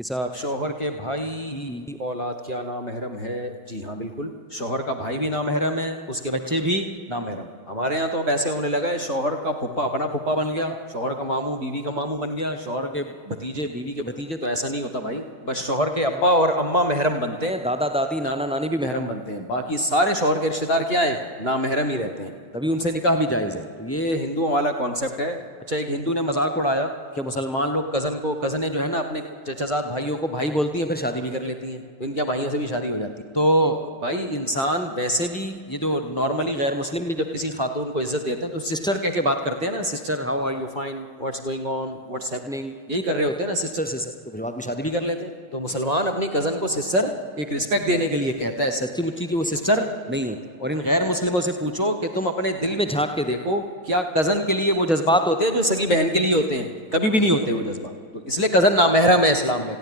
صاحب شوہر کے بھائی کی اولاد کیا نامحرم ہے؟ جی ہاں بالکل، شوہر کا بھائی بھی نامحرم ہے، اس کے بچے بھی نامحرم۔ ہمارے یہاں تو اب ایسے ہونے لگا ہے، شوہر کا پھپھا اپنا پھپھا بن گیا، شوہر کا ماموں بیوی کا ماموں بن گیا، شوہر کے بھتیجے بیوی کے بھتیجے۔ تو ایسا نہیں ہوتا بھائی، بس شوہر کے ابا اور اماں محرم بنتے ہیں، دادا دادی نانا نانی بھی محرم بنتے ہیں، باقی سارے شوہر کے رشتے دار کیا ہیں؟ نامحرم ہی رہتے ہیں، تبھی ان سے نکاح بھی جائز ہے۔ یہ ہندوؤں والا کانسیپٹ ہے۔ اچھا، ایک ہندو نے مذاق اڑایا کہ مسلمان لوگ کزنیں جو ہے نا اپنے چچا زاد بھائیوں کو بھائی بولتی ہیں، پھر شادی بھی کر لیتی ہیں، تو ان کے بھائیوں سے بھی شادی ہو جاتی ہے۔ تو بھائی انسان ویسے بھی یہ جو نارملی غیر مسلم بھی جب کسی خاتون کو عزت دیتے ہیں تو سسٹر کہہ کے بات کرتے ہیں نا، sister how are you fine, what's going on, what's happening, یہی کر رہے ہوتے ہیں نا سسٹر تو پھر بعد میں شادی بھی کر لیتے ہیں۔ تو مسلمان اپنی کزن کو سسٹر ایک رسپیکٹ دینے کے لیے کہتا ہے، سچی مچی کی وہ سسٹر نہیں ہوتی۔ اور ان غیر مسلموں سے پوچھو کہ تم اپنے دل میں جھانک کے دیکھو، کیا کزن کے لیے وہ جذبات ہوتے ہیں جو سگی بہن کے لیے ہوتے ہیں؟ کبھی بھی نہیں ہوتے وہ جذبات۔ تو اس لیے کزن نامحرم ہے اسلام میں،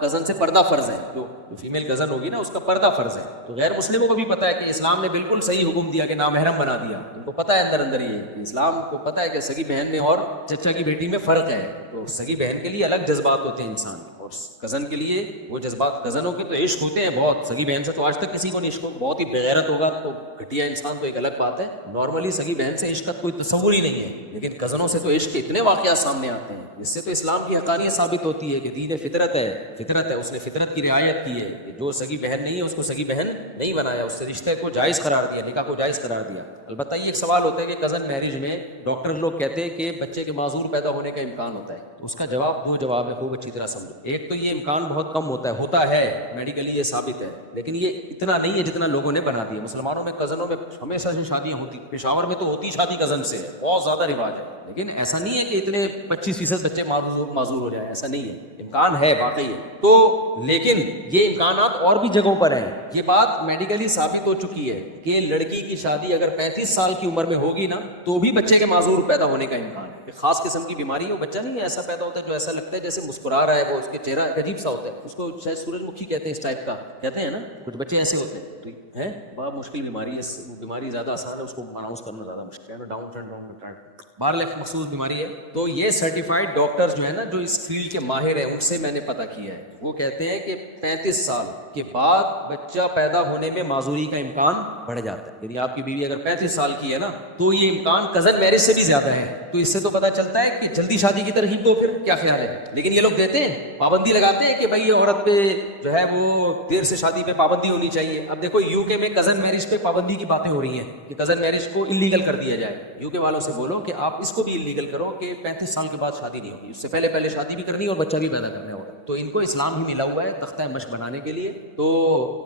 کزن سے پردہ فرض ہے، جو فیمیل کزن ہوگی نا اس کا پردہ فرض ہے۔ تو غیر مسلموں کو بھی پتہ ہے کہ اسلام نے بالکل صحیح حکم دیا کہ نامحرم بنا دیا، ان کو پتہ ہے اندر اندر یہ کہ اسلام کو پتہ ہے کہ سگی بہن میں اور چچا کی بیٹی میں فرق ہے۔ تو سگی بہن کے لیے الگ جذبات ہوتے ہیں انسان، اور کزن کے لیے وہ جذبات، کزنوں کے تو عشق ہوتے ہیں بہت، سگی بہن سے تو آج تک کسی کو نہیں عشق ہو، بہت ہی بغیرت ہوگا تو گھٹیا انسان تو ایک الگ بات ہے، نارملی سگی بہن سے عشق کا کوئی تصور ہی نہیں ہے، لیکن کزنوں سے تو عشق کے اتنے واقعات سامنے آتے ہیں جس سے تو اسلام کی حقانیت ثابت ہوتی ہے کہ دین فطرت ہے، اس نے فطرت کی رعایت کی ہے کہ جو سگی بہن نہیں ہے اس کو سگی بہن نہیں بنایا، اس سے رشتے کو جائز قرار دیا، نکاح کو جائز قرار دیا۔ البتہ یہ ایک سوال ہوتا ہے کہ کزن میرج میں ڈاکٹر لوگ کہتے ہیں کہ بچے کے معذور پیدا ہونے کا امکان ہوتا ہے، تو اس کا دو جواب ہے، خوب اچھی طرح سمجھو۔ ایک تو یہ امکان بہت کم ہوتا ہے میڈیکلی یہ ثابت ہے، لیکن یہ اتنا نہیں ہے جتنا لوگوں نے بنا دیا۔ مسلمانوں میں کزنوں میں ہمیشہ سے شادیاں ہوتی، پشاور میں تو ہوتی شادی کزن سے، بہت زیادہ رواج ہے، لیکن ایسا نہیں ہے کہ اتنے 25% بچے معذور ہو جائیں، ایسا نہیں ہے، امکان ہے واقعی ہے۔ تو لیکن یہ امکانات اور بھی جگہوں پر ہیں، یہ بات میڈیکلی ثابت ہو چکی ہے کہ لڑکی کی شادی اگر 35 سال کی عمر میں ہوگی نا تو بھی بچے کے معذور پیدا ہونے کا امکان ہے۔ ایک خاص قسم کی بیماری ہے، وہ بچہ نہیں ایسا پیدا ہوتا ہے جو ایسا لگتا ہے جیسے مسکرا رہا ہے، وہ اس کے چہرہ ایک عجیب سا ہوتا ہے، اس کو شاید سورج مکھی کہتے ہیں، اس ٹائپ کا کہتے ہیں نا، کچھ بچے ایسے ہوتے ہیں، بہت مشکل بیماری ہے، وہ بیماری زیادہ آسان ہے، اس کو اناؤنس کرنا زیادہ مشکل ہے، باہر ایک مخصوص بیماری ہے۔ تو یہ سرٹیفائڈ ڈاکٹرز جو ہے نا، جو اس فیلڈ کے ماہر ہیں، ان سے میں نے پتہ کیا ہے، وہ کہتے ہیں کہ 35 سال کے بعد بچہ پیدا ہونے میں معذوری کا امکان بڑھ جاتا ہے، یعنی آپ کی بیوی اگر 35 سال کی ہے نا تو یہ امکان کزن میرج سے بھی زیادہ ہے۔ تو اس سے تو پتہ چلتا ہے کہ جلدی شادی کی ترغیب دو، پھر کیا خیال ہے؟ لیکن یہ لوگ دیتے ہیں، پابندی لگاتے ہیں کہ بھائی یہ عورت پہ جو ہے وہ دیر سے شادی پہ پابندی ہونی چاہیے۔ اب دیکھو یو کے میں کزن میرج پہ پابندی کی باتیں ہو رہی ہیں کہ کزن میرج کو انلیگل کر دیا جائے۔ یو کے والوں سے بولو کہ آپ اس کو بھی انلیگل کرو کہ 35 سال کے بعد شادی نہیں ہوگی، اس سے پہلے شادی بھی کرنی اور بچہ بھی پیدا کرنا ہوگا۔ تو ان کو اسلام ہی ملا ہوا ہے تختہ مشق بنانے کے لیے۔ تو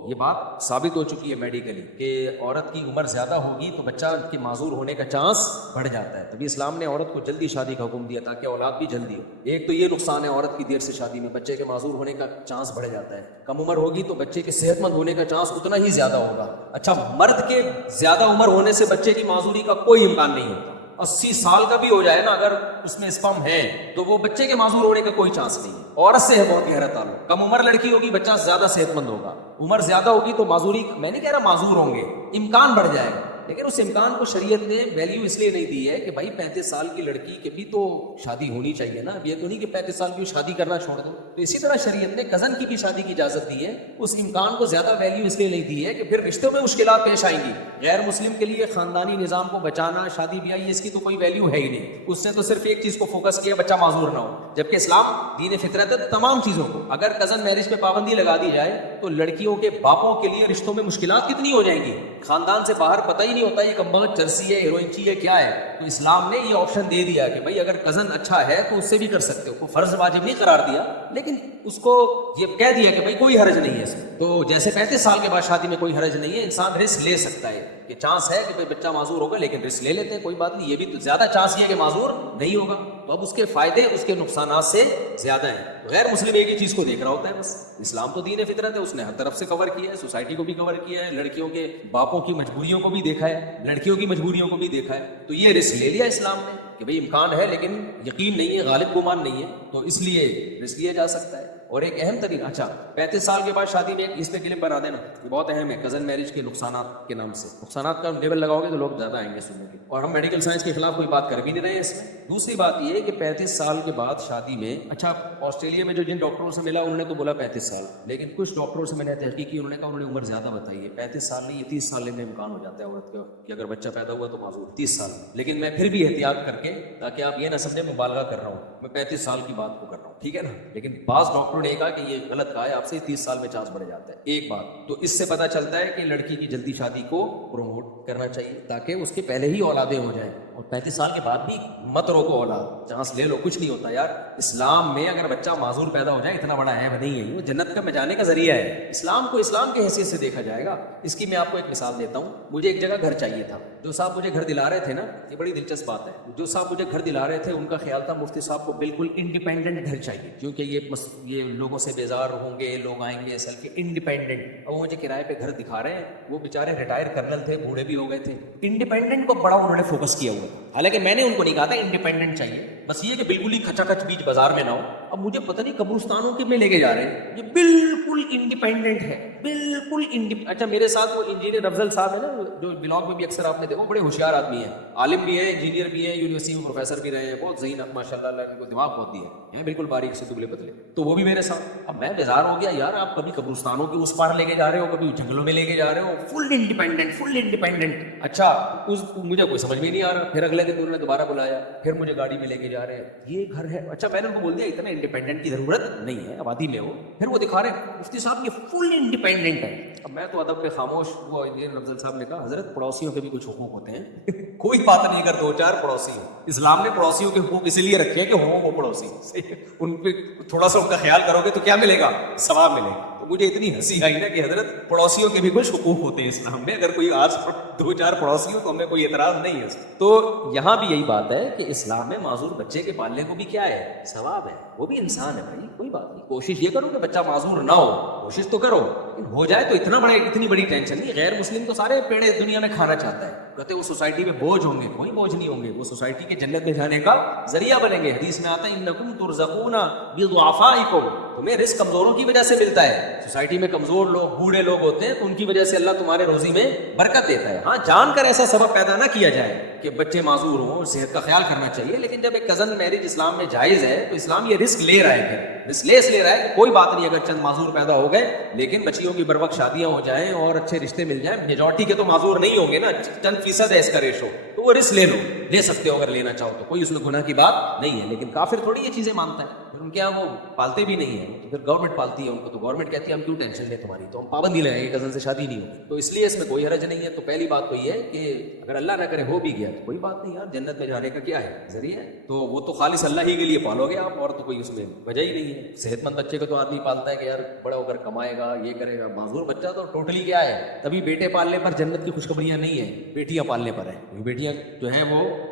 یہ بات ثابت ہو چکی ہے میڈیکلی کہ عورت کی عمر زیادہ ہوگی تو بچہ کے معذور ہونے کا چانس بڑھ جاتا ہے، تبھی اسلام نے عورت کو جلدی شادی کا حکم دیا تاکہ اولاد بھی جلدی ہو۔ ایک تو یہ نقصان ہے عورت کی دیر سے شادی میں، بچے کے معذور ہونے کا چانس بڑھ جاتا ہے، کم عمر ہوگی تو بچے کے صحت مند ہونے کا چانس اتنا ہی زیادہ ہوگا۔ اچھا، مرد کے زیادہ عمر ہونے سے بچے کی معذوری کا کوئی امکان نہیں ہوتا، 80 سال کا بھی ہو جائے نا اگر اس میں اسپرم ہے تو وہ بچے کے معذور ہونے کا کوئی چانس نہیں ہے۔ عورت سے ہے بہت گہرا تعلق، کم عمر لڑکی ہوگی بچہ زیادہ صحت مند ہوگا، عمر زیادہ ہوگی تو معذوری، میں نہیں کہہ رہا معذور ہوں گے، امکان بڑھ جائے گا، لیکن اس امکان کو شریعت نے ویلیو اس لیے نہیں دی ہے کہ بھائی 35 سال کی لڑکی کے بھی تو شادی ہونی چاہیے نا، اب یہ تو نہیں کہ 35 سال کی شادی کرنا چھوڑ دو۔ تو اسی طرح شریعت نے کزن کی بھی شادی کی اجازت دی ہے، اس امکان کو زیادہ ویلیو اس لیے نہیں دی ہے کہ پھر رشتوں میں مشکلات پیش آئیں گی۔ غیر مسلم کے لیے خاندانی نظام کو بچانا، شادی بیاہی، اس کی تو کوئی ویلیو ہے ہی نہیں، اس نے تو صرف ایک چیز کو فوکس کیا، بچہ معذور نہ ہو، جبکہ اسلام دین فطرت ہے تمام چیزوں کو۔ اگر کزن میرج پہ پابندی لگا دی جائے تو لڑکیوں کے باپوں کے لیے رشتوں میں مشکلات کتنی ہو جائیں گی، خاندان سے باہر پتہ ہی نہیں ہوتا یہ کمبخت چرسی ہے، ہیروئنچی ہے، کیا ہے۔ تو اسلام نے یہ آپشن دے دیا کہ بھائی اگر کزن اچھا ہے تو اس سے بھی کر سکتے ہو، کوئی فرض واجب نہیں قرار دیا، لیکن اس کو یہ کہہ دیا کہ بھائی کوئی حرج نہیں ہے اس میں۔ تو جیسے 35 سال کے بعد شادی میں کوئی حرج نہیں ہے، انسان رسک لے سکتا ہے کہ چانس ہے کہ بچہ معذور ہوگا، لیکن رسک لے لیتے ہیں، کوئی بات نہیں، یہ بھی تو زیادہ چانس یہ ہے کہ معذور نہیں ہوگا، تو اب اس کے فائدے اس کے نقصانات سے زیادہ ہیں۔ غیر مسلم ایک ہی چیز کو دیکھ رہا ہوتا ہے بس، اسلام تو دین فطرت ہے، اس نے ہر طرف سے کور کیا ہے، سوسائٹی کو بھی کور کیا ہے، لڑکیوں کے باپوں کی مجبوریوں کو بھی دیکھا ہے، لڑکیوں کی مجبوریوں کو بھی دیکھا ہے، تو یہ رسک لے لیا اسلام نے کہ بھئی امکان ہے لیکن یقین نہیں ہے، غالب گمان نہیں ہے، تو اس لیے رسک لیا جا سکتا ہے۔ اور ایک اہم ترین, اچھا 35 سال کے بعد شادی میں اس پہ کلپ بنا دینا, یہ بہت اہم ہے, کزن میرج کے نقصانات کے نام سے. نقصانات کا لیبل لگاؤ گے تو لوگ زیادہ آئیں گے سننے کے, اور ہم میڈیکل سائنس کے خلاف کوئی بات کر بھی نہیں رہے ہیں اس میں. دوسری بات یہ ہے کہ 35 سال کے بعد شادی میں, اچھا آسٹریلیا میں جو جن ڈاکٹروں سے ملا انہوں نے تو بولا 35 سال, لیکن کچھ ڈاکٹروں سے میں نے تحقیق کی, انہوں نے کہا انہوں نے عمر زیادہ بتائی ہے, 35 سال نہیں, یہ 30 سال لینے امکان ہو جاتا ہے عورت کا کہ اگر بچہ پیدا ہوا تو معذور 30 سال. لیکن میں پھر بھی احتیاط کر کے, تاکہ آپ یہ نہ سمجھیں مبالغہ کر رہا ہوں, میں 35 سال کی بات کو کر رہا ہوں, ٹھیک ہے نا. لیکن بعض ڈاکٹروں نے کہا کہ یہ غلط کہا ہے آپ سے, 30 سال میں چانس بڑھ جاتا ہے. ایک بات تو اس سے پتہ چلتا ہے کہ لڑکی کی جلدی شادی کو پروموٹ کرنا چاہیے تاکہ اس کے پہلے ہی اولادیں ہو جائیں, اور 35 سال کے بعد بھی مت روکو اولاد, چانس لے لو, کچھ نہیں ہوتا یار. اسلام میں اگر بچہ معذور پیدا ہو جائے اتنا بڑا عیب نہیں ہے, وہ جنت کا میں جانے کا ذریعہ ہے. اسلام کو اسلام کی حیثیت سے دیکھا جائے گا. اس کی میں آپ کو ایک مثال دیتا ہوں. مجھے ایک جگہ گھر چاہیے تھا, جو صاحب مجھے گھر دلا رہے تھے نا, یہ بڑی دلچسپ بات ہے, جو صاحب مجھے گھر دلا رہے تھے ان کا خیال تھا مفتی صاحب کو بالکل انڈیپینڈنٹ گھر چاہیے, کیونکہ یہ لوگوں سے بیزار ہوں گے, لوگ آئیں گے اصل کے انڈیپینڈنٹ. اور مجھے کرائے پہ گھر دکھا رہے ہیں, وہ بیچارے ریٹائر کرنل تھے, بوڑھے بھی ہو گئے تھے. انڈیپینڈنٹ کو بڑا انہوں نے فوکس کیا ہوا, حالانکہ میں نے ان کو نہیں کہا تھا انڈیپینڈنٹ چاہیے, بس یہ کہ بالکل ہی کھچا کھچ بیچ بازار میں نہ ہو. اب مجھے پتہ نہیں قبرستانوں کے میں لے کے جا رہے ہیں, یہ بالکل انڈیپینڈنٹ ہے, بالکل اچھا میرے ساتھ وہ انجینئر افضل صاحب ہے نا, جو بلاگ میں بھی اکثر آپ نے دیکھو, بڑے ہوشیار آدمی ہیں, عالم بھی ہے, انجینئر بھی ہے, یونیورسٹی میں پروفیسر بھی رہے ہیں, بہت ذہین ماشاء اللہ ان کو دماغ بہت دیا ہے, بالکل باریک سے دبلے پتلے. تو وہ بھی میرے ساتھ. اب میں بیزار ہو گیا, یار آپ کبھی قبرستانوں کے اس پار لے کے جا رہے ہو, کبھی جنگلوں میں لے کے جا رہے ہو, فل انڈیپینڈنٹ. اچھا مجھے کوئی سمجھ میں نہیں آ رہا. پھر اگلے دن انہوں نے دوبارہ بلایا, پھر مجھے گاڑی میں لے کے جا رہے ہیں, یہ گھر ہے. اچھا میں نے ان کو بول دیا اتنا انڈیپینڈنٹ کی ضرورت نہیں ہے, آبادی میں ہو. پھر وہ دکھا رہے ہیں مفتی صاحب یہ فل انڈیپینڈنٹ ہے. اب میں تو ادب پہ خاموش. وہ انجینئر افضل صاحب نے کہا حضرت پڑوسیوں کے بھی کچھ حقوق ہوتے ہیں, کوئی بات نہیں اگر 2-4 پڑوسی ہو. اسلام نے پڑوسیوں کے حقوق اس لیے رکھے ہیں کہ ہوں وہ پڑوسی, ان پہ تھوڑا سا ان کا خیال کرو گے تو کیا ملے گا, ثواب ملے گا. تو مجھے اتنی ہنسی آئی نا کہ حضرت پڑوسیوں کے بھی کچھ حقوق ہوتے ہیں اسلام میں, اگر کوئی آج 2-4 پڑوسی ہو تو ہمیں کوئی اعتراض نہیں ہے. تو یہاں بھی یہی بات ہے کہ اسلام میں معذور بچے کے پالنے کو بھی کیا ہے, ثواب ہے, وہ بھی انسان ہے بھائی, کوئی بات نہیں. کوشش یہ کرو کہ بچہ معذور نہ ہو, کوشش تو کرو, لیکن ہو جائے تو اتنی بڑی ٹینشن نہیں. غیر مسلم تو سارے پیڑے دنیا میں کھانا چاہتا ہے, کہتے وہ سوسائٹی میں بوجھ ہوں گے, کوئی بوجھ نہیں ہوں گے, وہ سوسائٹی کے جنت میں جانے کا ذریعہ بنیں گے. حدیث میں آتا ہے انکم ترزقون بضعفائکم, تمہیں رزق کمزوروں کی وجہ سے ملتا ہے. سوسائٹی میں کمزور لوگ, بوڑھے لوگ ہوتے ہیں, تو ان کی وجہ سے اللہ تمہارے روزی میں برکت دیتا ہے. ہاں جان کر ایسا سبب پیدا نہ کیا جائے کہ بچے معذور ہوں, صحت کا خیال کرنا چاہیے. لیکن جب ایک کزن میرج اسلام میں جائز ہے تو اسلام یہ رسک لے رہا ہے, اس لے رہا ہے کہ کوئی بات نہیں اگر چند معذور پیدا ہو گئے, لیکن بچیوں کی بروقت شادیاں ہو جائیں اور اچھے رشتے مل جائیں. میجورٹی کے تو معذور نہیں ہوں گے نا, چند فیصد ہے اس کا ریشو, تو وہ رسک لے سکتے ہو اگر لینا چاہو تو, کوئی اس میں گناہ کی بات نہیں ہے. لیکن کافر تھوڑی یہ چیزیں مانتا ہے, پھر ان کے یہاں وہ پالتے بھی نہیں ہیں, تو پھر گورنمنٹ پالتی ہے ان کو, تو گورنمنٹ کہتی ہے ہم کیوں ٹینشن لیں تمہاری, تو ہم پابندی لگائیں گے, کزن سے شادی نہیں ہوگی. تو اس لیے اس میں کوئی حرج نہیں ہے. تو پہلی بات تو یہ ہے کہ اگر اللہ نہ کرے ہو بھی گیا تو کوئی بات نہیں یار, جنت میں جانے کا کیا ہے ذریعہ ہے, تو وہ تو خالص اللہ ہی کے لیے پالو گے آپ, اور تو کوئی اس میں وجہ ہی نہیں ہے. صحت مند بچے کو تو آدمی پالتا ہے کہ یار بڑا ہو کر کمائے گا, یہ کرے گا. معذور بچہ تو ٹوٹلی کیا ہے, تبھی بیٹے پالنے پر جنت کی خوشخبریاں نہیں ہیں, بیٹیاں پالنے پر ہیں. بیٹیاں جو ہیں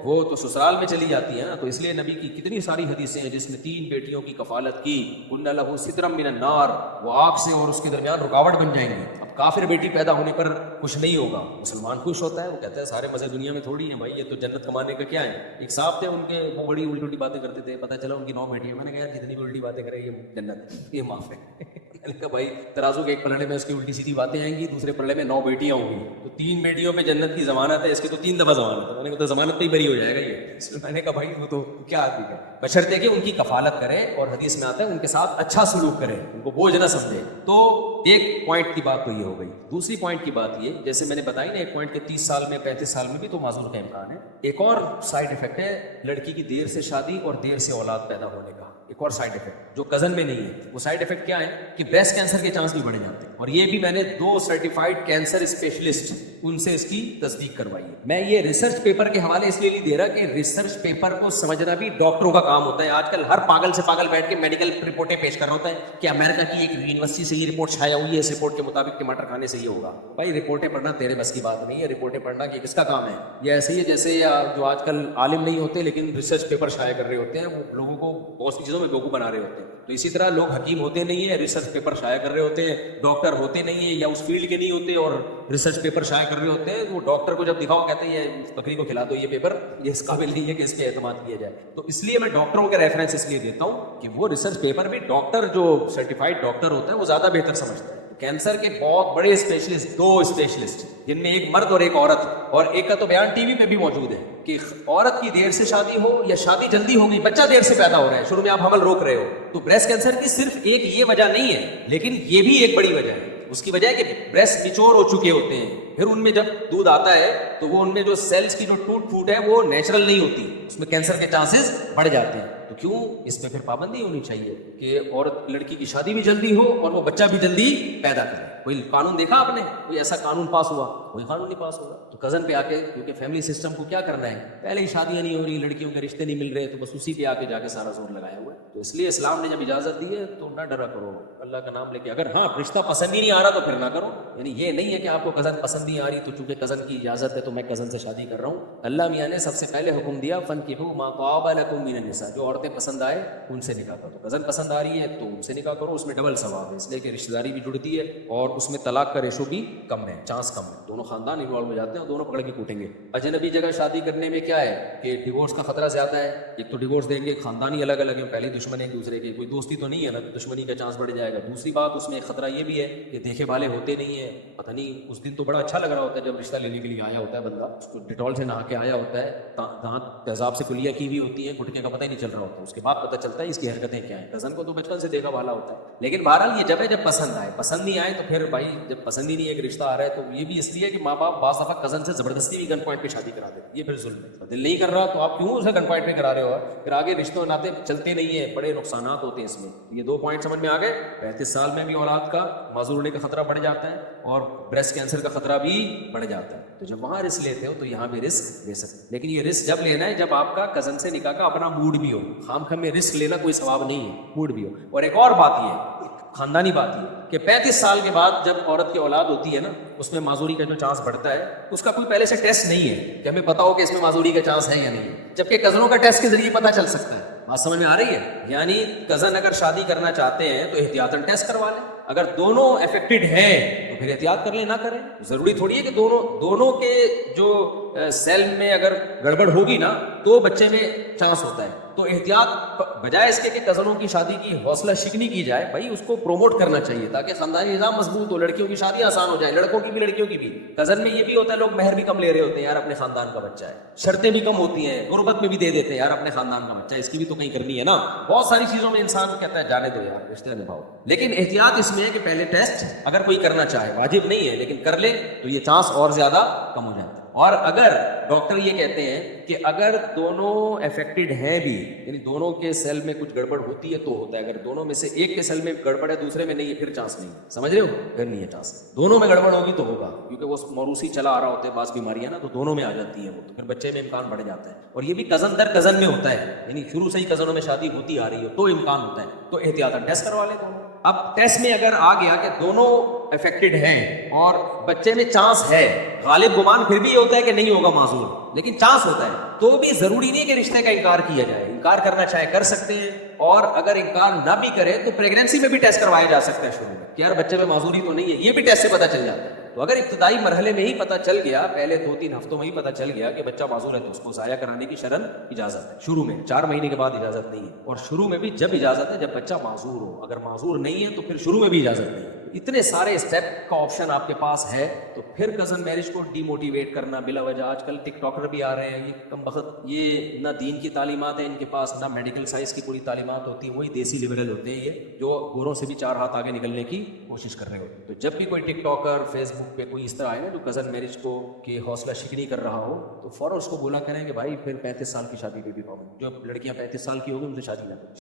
وہ تو سسرال میں چلی جاتی ہیں نا, تو اس لیے نبی کی کتنی ساری حدیثیں ہیں جس میں 3 بیٹیوں کی کفالت کی. ان لہو سترم من النار, وہ آگ سے اور اس کے درمیان رکاوٹ بن جائیں گی. اب کافر بیٹی پیدا ہونے پر خوش نہیں ہوگا, مسلمان خوش ہوتا ہے, وہ کہتا ہے سارے مزے دنیا میں تھوڑی ہیں بھائی, یہ تو جنت کمانے کا کیا ہے. ایک صاحب تھے, ان کے وہ بڑی الٹی باتیں کرتے تھے, پتہ چلا ان کی 9 بیٹیاں. میں نے کہا جتنی بھی الٹی باتیں کرے یہ جنت, یہ معاف ہے. میں نے کہا بھائی ترازو کے ایک پلڑے میں اس کی الٹی سیدھی باتیں آئیں گی, دوسرے پلڑے میں 9 بیٹیاں ہوں گی, تو 3 بیٹیوں پہ جنت کی ضمانت ہے, اس کی تو 3 دفعہ ضمانت ہے. میں نے کہا تو ضمانت پہ ہی بری ہو جائے گا یہ. میں نے کہا بھائی وہ تو کیا آدمی ہے, بشرطے کہ ان کی کفالت کرے, اور حدیث میں آتا ہے ان کے ساتھ اچھا سلوک کرے, ان کو بوجھ نہ سمجھے. تو ایک پوائنٹ کی بات تو یہ ہو گئی. دوسری پوائنٹ کی بات یہ, جیسے میں نے بتائی نا ایک پوائنٹ کہ 30 سال میں 35 سال میں بھی تو معذور کا امکان ہے. ایک اور سائڈ افیکٹ ہے لڑکی کی دیر سے شادی اور دیر سے اولاد پیدا ہونے کا, ایک اور سائڈ افیکٹ جو کزن میں نہیں ہے. وہ سائڈ افیکٹ کیا ہے کہ بریسٹ کینسر کے چانس بھی بڑھ جاتے ہیں, اور یہ بھی میں نے 2 سرٹیفائڈ کینسر اسپیشلسٹ ان سے اس کی تصدیق کروائی ہے. میں یہ ریسرچ پیپر کے حوالے اس لیے نہیں دے رہا کہ ریسرچ پیپر کو سمجھنا بھی ڈاکٹروں کا کام ہوتا ہے. آج کل ہر پاگل سے پاگل بیٹھ کے میڈیکل رپورٹیں پیش کر رہا ہوتا ہے کہ امریکہ کی ایک یونیورسٹی سے یہ رپورٹ شائع ہوئی ہے, اس رپورٹ کے مطابق ٹماٹر کھانے سے یہ ہوگا. بھائی رپورٹیں پڑھنا تیرے بس کی بات نہیں ہے, رپورٹیں پڑھنا کہ کس کا کام ہے. یہ ایسے ہی ہے جیسے جو آج کل عالم نہیں ہوتے لیکن ریسرچ پیپر شائع کر رہے ہوتے ہیں, وہ لوگوں کو بہت سی چیزوں میں بیوقوف بنا رہے ہوتے ہیں. تو اسی طرح لوگ حکیم ہوتے نہیں ہیں, ریسرچ پیپر شائع کر رہے ہوتے ہیں, ڈاکٹر ہوتے نہیں ہیں یا اس فیلڈ کے نہیں ہوتے اور ریسرچ پیپر شائع کر رہے ہوتے ہیں, وہ ڈاکٹر کو جب دکھاؤ کہتے ہیں یہ بکری کو کھلا دو یہ پیپر, یہ اس قابل نہیں ہے کہ اس پہ اعتماد کیا جائے. تو اس لیے میں ڈاکٹروں کے ریفرنس اس لیے دیتا ہوں کہ وہ ریسرچ پیپر بھی ڈاکٹر جو سرٹیفائڈ ڈاکٹر ہوتا ہے وہ زیادہ بہتر سمجھتا ہے. کینسر کے بہت بڑے اسپیشلسٹ, 2 اسپیشلسٹ جن میں ایک مرد اور ایک عورت, اور ایک کا تو بیان ٹی وی پہ بھی موجود ہے کہ عورت کی دیر سے شادی ہو یا شادی جلدی ہو گئی, بچہ دیر سے پیدا ہو رہا ہے, شروع میں آپ حمل روک رہے ہو, تو بریسٹ کینسر کی صرف ایک یہ وجہ نہیں ہے, لیکن یہ بھی ایک بڑی وجہ ہے. اس کی وجہ ہے کہ بریسٹ میچور ہو چکے ہوتے ہیں, پھر ان میں جب دودھ آتا ہے تو وہ ان میں جو سیلز کی جو ٹوٹ پھوٹ ہے وہ نیچرل نہیں ہوتی, اس میں کینسر کے چانسز بڑھ جاتے ہیں. تو کیوں اس پہ پھر پابندی ہونی چاہیے کہ عورت لڑکی کی شادی بھی جلدی ہو اور وہ بچہ بھی جلدی پیدا کرے. کوئی قانون دیکھا آپ نے, کوئی ایسا قانون پاس ہوا؟ کوئی قانون نہیں پاس ہوگا. تو کزن پہ آ کے, کیونکہ فیملی سسٹم کو کیا کرنا ہے, پہلے ہی شادیاں نہیں ہو رہی, لڑکیوں کے رشتے نہیں مل رہے, تو بس اسی پہ آ کے جا کے سارا زور لگایا ہوا ہے. تو اس لیے اسلام نے جب اجازت دی ہے تو نہ ڈرا کرو, اللہ کا نام لے کے. اگر ہاں رشتہ پسند ہی نہیں آ رہا تو پھر نہ کرو. یعنی یہ نہیں ہے کہ آپ کو کزن پسند نہیں آ رہی تو چونکہ کزن کی اجازت ہے تو میں کزن سے شادی کر رہا ہوں. اللہ میاں نے سب سے پہلے حکم دیا فَانْكِحُوا مَا طَابَ لَكُم مِّنَ النِّسَاءِ, جو عورتیں پسند آئے ان سے نکاح کرو. کزن پسند آ رہی ہے تو ان سے نکاح کرو, اس میں ڈبل ثواب ہے, اس لیے کہ رشتہ داری بھی جڑتی ہے اور اس میں طلاق کا ریشو بھی کم ہے, چانس کم ہے. دونوں خاندان انوالو ہو جاتے ہیں اور دونوں پکڑ کے کوٹیں گے. اجنبی جگہ شادی کرنے میں کیا ہے کہ ڈیورس کا خطرہ زیادہ ہے. ایک تو ڈیورس دیں گے, خاندان ہی الگ الگ ہے, پہلے دشمن ایک دوسرے کے, کوئی دوستی تو نہیں ہے نا, دشمنی کا چانس بڑھ جائے گا. دوسری بات اس میں ایک خطرہ یہ بھی ہے کہ دیکھے والے ہوتے نہیں ہیں, پتہ نہیں اس دن تو بڑا اچھا لگ رہا ہوتا ہے جب رشتہ لینے کے لیے آیا ہوتا ہے بندہ, اس کو ڈیٹول سے نہا کے آیا ہوتا ہے, دانت تیزاب سے کلیاں کی ہوئی ہوتی ہیں, گھٹنے کا پتہ ہی نہیں چل رہا ہوتا, اس کے بعد پتہ چلتا ہے اس کی حرکتیں کیا ہیں. کزن کو تو بچپن سے دیکھا والا ہوتا ہے, لیکن بہرحال یہ جب ہے جب پسند آئے. پسند نہیں آئے تو پھر بھائی جب پسند ہی نہیں ہے کہ رشتہ آ رہا ہے تو یہ بھی اس لیے کہ ماں باپ بعض دفعہ کزن سے زبردستی بھی گن پوائنٹ پہ شادی کرا دیتے, یہ پھر ظلم ہے. دل نہیں کر رہا تو آپ کیوں اسے گن پوائنٹ پہ کرا رہے ہو, پھر آگے رشتوں ناطے چلتے نہیں ہیں, بڑے نقصانات ہوتے ہیں اس میں. یہ 2 پوائنٹ سمجھ میں آ گئے. 35 سال میں بھی اولاد کا معذور ہونے کا خطرہ بڑھ جاتا ہے اور بریسٹ کینسر کا خطرہ بھی بڑھ جاتا ہے. تو جب وہاں رسک لیتے ہو تو یہاں بھی رسک لے سکتے, لیکن یہ رسک جب لینا ہے جب آپ کا کزن سے نکاح کا اپنا موڈ بھی ہو. خام خام میں رسک لینا کوئی ثواب نہیں ہے, موڈ بھی ہو. اور ایک اور بات یہ ہے, خاندانی بات یہ کہ 35 سال کے بعد جب عورت کی اولاد ہوتی ہے نا, اس میں معذوری کا جو چانس بڑھتا ہے اس کا کوئی پہلے سے ٹیسٹ نہیں ہے کہ ہمیں پتا ہو کہ اس میں معذوری کا چانس ہے یا نہیں, جبکہ کزنوں کا ٹیسٹ کے ذریعے پتہ چل سکتا ہے. بات سمجھ میں آ رہی ہے؟ یعنی کزن اگر شادی کرنا چاہتے ہیں تو احتیاطاً ٹیسٹ کروا لیں. اگر دونوں افیکٹڈ ہیں تو پھر احتیاط کر لیں, نہ کریں. ضروری تھوڑی ہے کہ دونوں کے جو سیل میں اگر گڑبڑ ہوگی نا تو بچے میں چانس ہوتا ہے. تو احتیاط بجائے اس کے کہ کزنوں کی شادی کی حوصلہ شکنی کی جائے, بھائی اس کو پروموٹ کرنا چاہیے تاکہ خاندانی نظام مضبوط ہو, لڑکیوں کی شادی آسان ہو جائے, لڑکوں کی بھی لڑکیوں کی بھی. کزن میں یہ بھی ہوتا ہے لوگ مہر بھی کم لے رہے ہوتے ہیں, یار اپنے خاندان کا بچہ ہے, شرطیں بھی کم ہوتی ہیں, غربت میں بھی دے دیتے ہیں, یار اپنے خاندان کا بچہ ہے, اس کی بھی تو کہیں کرنی ہے نا. بہت ساری چیزوں میں انسان کہتا ہے جانے دو یار رشتے نبھاؤ, لیکن احتیاط اس میں ہے کہ پہلے ٹیسٹ اگر کوئی کرنا چاہے, واجب نہیں ہے لیکن کر لے تو یہ چانس اور زیادہ کم ہو جاتا ہے. اور اگر ڈاکٹر یہ کہتے ہیں کہ اگر دونوں افیکٹڈ ہیں بھی, یعنی دونوں کے سیل میں کچھ گڑبڑ ہوتی ہے تو ہوتا ہے, اگر دونوں میں سے ایک کے سیل میں گڑبڑ ہے دوسرے میں نہیں ہے پھر چانس نہیں. سمجھ رہے ہو, پھر نہیں ہے چانس. دونوں میں گڑبڑ ہوگی تو ہوگا, کیونکہ وہ موروثی چلا آ رہا ہوتا ہے, بعض بیماریاں نا تو دونوں میں آ جاتی ہیں وہ, تو پھر بچے میں امکان بڑھ جاتا ہے. اور یہ بھی کزن در کزن میں ہوتا ہے, یعنی شروع سے ہی کزنوں میں شادی ہوتی آ رہی ہے تو امکان ہوتا ہے. تو احتیاطاً ٹیسٹ کروا لیں دونوں. اب ٹیسٹ میں اگر آ گیا کہ دونوں افیکٹڈ ہیں اور بچے میں چانس ہے, غالب گمان پھر بھی یہ ہوتا ہے کہ نہیں ہوگا معذور, لیکن چانس ہوتا ہے, تو بھی ضروری نہیں کہ رشتے کا انکار کیا جائے. انکار کرنا چاہے کر سکتے ہیں, اور اگر انکار نہ بھی کرے تو پریگنینسی میں بھی ٹیسٹ کروایا جا سکتا ہے شروع میں کہ یار بچے میں معذوری تو نہیں ہے, یہ بھی ٹیسٹ سے پتہ چل جاتا ہے. تو اگر ابتدائی مرحلے میں ہی پتہ چل گیا, پہلے 2-3 ہفتوں میں ہی پتہ چل گیا کہ بچہ معذور ہے, تو اس کو ضائع کرانے کی شرعاً اجازت ہے. شروع میں 4 مہینے کے بعد اجازت نہیں ہے, اور شروع میں بھی جب اجازت ہے جب بچہ معذور ہو. اگر معذور نہیں ہے تو پھر شروع میں بھی اجازت نہیں ہے. اتنے سارے اسٹیپ کا آپشن آپ کے پاس ہے, تو پھر کزن میرج کو ڈی موٹیویٹ کرنا بلا وجہ. آج کل ٹک ٹاکر بھی آ رہے ہیں, یہ کم وقت, یہ نہ دین کی تعلیمات ہیں ان کے پاس, نہ میڈیکل سائنس کی پوری تعلیمات ہوتی ہیں, وہی دیسی لبرل ہوتے ہیں یہ جو گوروں سے بھی 4 ہاتھ آگے نکلنے کی کوشش کر رہے ہوتے ہیں. تو جب بھی کوئی ٹک ٹاکر فیس بک پہ کوئی اس طرح آئے نا جو کزن میرج کو کی حوصلہ شکنی کر رہا ہو, تو فوراً اس کو بولا کریں کہ بھائی پھر 35 سال کی شادی پہ بھی پابند, جو لڑکیاں 35 سال کی ہوگی ان سے شادی نہ کریں.